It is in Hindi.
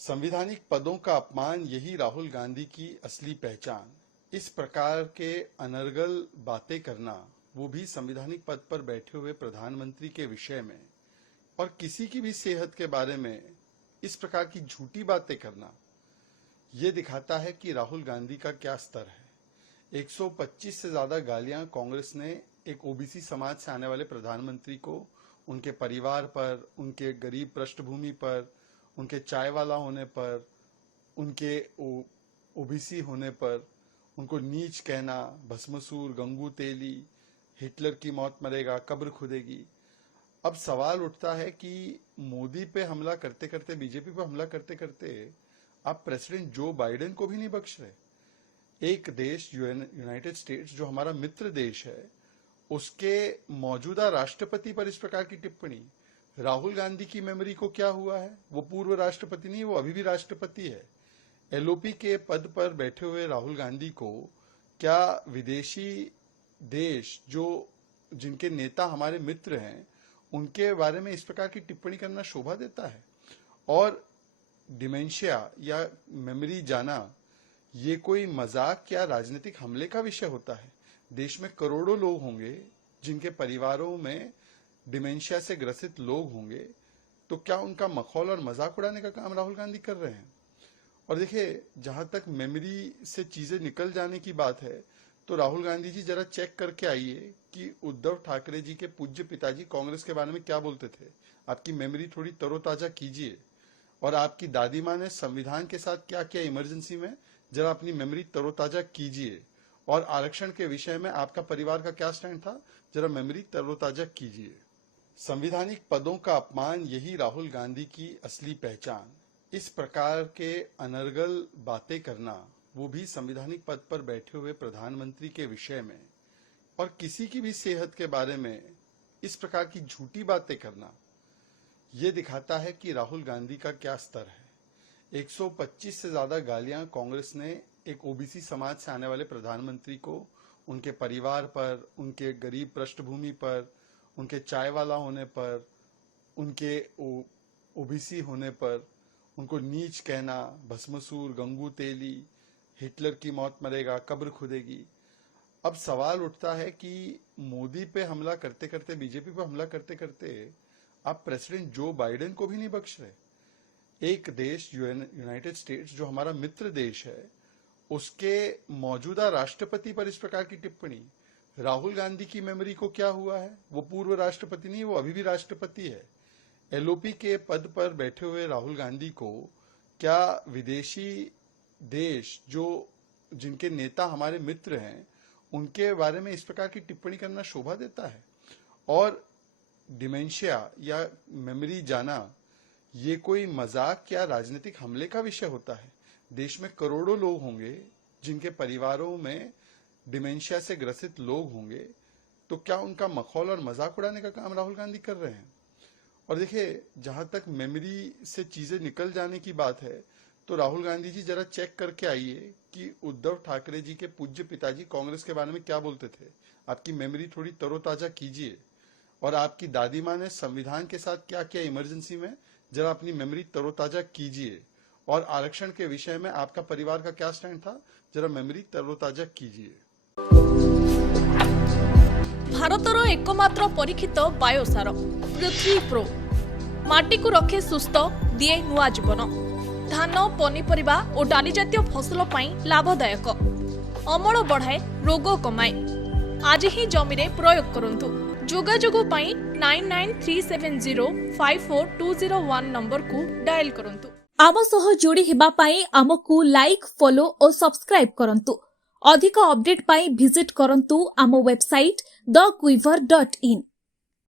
संवैधानिक पदों का अपमान, यही राहुल गांधी की असली पहचान। इस प्रकार के अनर्गल बातें करना, वो भी संवैधानिक पद पर बैठे हुए प्रधानमंत्री के विषय में, और किसी की भी सेहत के बारे में इस प्रकार की झूठी बातें करना, ये दिखाता है कि राहुल गांधी का क्या स्तर है। 125 से ज्यादा गालियां कांग्रेस ने एक ओबीसी समाज से आने वाले प्रधानमंत्री को, उनके परिवार पर, उनके गरीब पृष्ठभूमि पर, उनके चाय वाला होने पर, उनके ओबीसी होने पर, उनको नीच कहना, भस्मसूर, गंगू तेली, हिटलर की मौत मरेगा, कब्र खुदेगी। अब सवाल उठता है कि मोदी पे हमला करते करते, बीजेपी पे हमला करते करते आप प्रेसिडेंट जो बाइडेन को भी नहीं बख्श रहे। एक देश यूनाइटेड स्टेट्स, जो हमारा मित्र देश है, उसके मौजूदा राष्ट्रपति पर इस प्रकार की टिप्पणी। राहुल गांधी की मेमोरी को क्या हुआ है? वो पूर्व राष्ट्रपति नहीं, वो अभी भी राष्ट्रपति है। एलओपी के पद पर बैठे हुए राहुल गांधी को क्या विदेशी देश, जो जिनके नेता हमारे मित्र हैं, उनके बारे में इस प्रकार की टिप्पणी करना शोभा देता है? और डिमेंशिया या मेमोरी जाना, ये कोई मजाक या राजनीतिक हमले का विषय होता है? देश में करोड़ों लोग होंगे जिनके परिवारों में डिमेंशिया से ग्रसित लोग होंगे, तो क्या उनका मखौल और मजाक उड़ाने का काम राहुल गांधी कर रहे हैं? और देखिए, जहां तक मेमोरी से चीजें निकल जाने की बात है, तो राहुल गांधी जी जरा चेक करके आइए कि उद्धव ठाकरे जी के पूज्य पिताजी कांग्रेस के बारे में क्या बोलते थे। आपकी मेमोरी थोड़ी तरोताजा कीजिए। और आपकी दादी माँ ने संविधान के साथ क्या किया इमरजेंसी में, जरा अपनी मेमोरी तरोताजा कीजिए। और आरक्षण के विषय में आपका परिवार का क्या स्टैंड था, जरा मेमोरी तरोताजा कीजिए। संवैधानिक पदों का अपमान, यही राहुल गांधी की असली पहचान। इस प्रकार के अनर्गल बातें करना, वो भी संवैधानिक पद पर बैठे हुए प्रधानमंत्री के विषय में, और किसी की भी सेहत के बारे में इस प्रकार की झूठी बातें करना, ये दिखाता है कि राहुल गांधी का क्या स्तर है। 125 से ज्यादा गालियां कांग्रेस ने एक ओबीसी समाज से आने वाले प्रधानमंत्री को, उनके परिवार पर, उनके गरीब पृष्ठभूमि पर, उनके चाय वाला होने पर, उनके ओबीसी होने पर, उनको नीच कहना, भस्मसूर, गंगू तेली, हिटलर की मौत मरेगा, कब्र खुदेगी। अब सवाल उठता है कि मोदी पे हमला करते करते, बीजेपी पे हमला करते करते आप प्रेसिडेंट जो बाइडेन को भी नहीं बख्श रहे। एक देश यूनाइटेड स्टेट्स, जो हमारा मित्र देश है, उसके मौजूदा राष्ट्रपति पर इस प्रकार की टिप्पणी। राहुल गांधी की मेमोरी को क्या हुआ है? वो पूर्व राष्ट्रपति नहीं, वो अभी भी राष्ट्रपति है। एलओपी के पद पर बैठे हुए राहुल गांधी को क्या विदेशी देश, जो जिनके नेता हमारे मित्र हैं, उनके बारे में इस प्रकार की टिप्पणी करना शोभा देता है? और डिमेंशिया या मेमोरी जाना, ये कोई मजाक या राजनीतिक हमले का विषय होता है? देश में करोड़ों लोग होंगे जिनके परिवारों में डिमेंशिया से ग्रसित लोग होंगे, तो क्या उनका मखौल और मजाक उड़ाने का काम राहुल गांधी कर रहे हैं? और देखिए, जहां तक मेमोरी से चीजें निकल जाने की बात है, तो राहुल गांधी जी जरा चेक करके आइए कि उद्धव ठाकरे जी के पूज्य पिताजी कांग्रेस के बारे में क्या बोलते थे। आपकी मेमोरी थोड़ी तरोताजा कीजिए। और आपकी दादी माँ ने संविधान के साथ क्या किया इमरजेंसी में, जरा अपनी मेमोरी तरोताजा कीजिए। और आरक्षण के विषय में आपका परिवार का क्या स्टैंड था, जरा मेमोरी तरोताजा कीजिए। भारतर एकमात्र परीक्षित बायोसार पृथ्वी प्रो माटी को रखे सुस्थ, दिए नुआ जीवन। धान, पनीपरिबा और डाली जातीय फसल लाभदायक, अमल बढ़ाए, रोग कमाए। आज ही जमीरे प्रयोग करंतु। जोगाजोग पाई 9937054201 नंबर को डायल करंतु। आम सह जोड़ी हेबा पाई आमकु लाइक, फॉलो और सब्सक्राइब करंतु। अधिक अपडेट पाई विजिट करंतु आम वेबसाइट thequiver.in।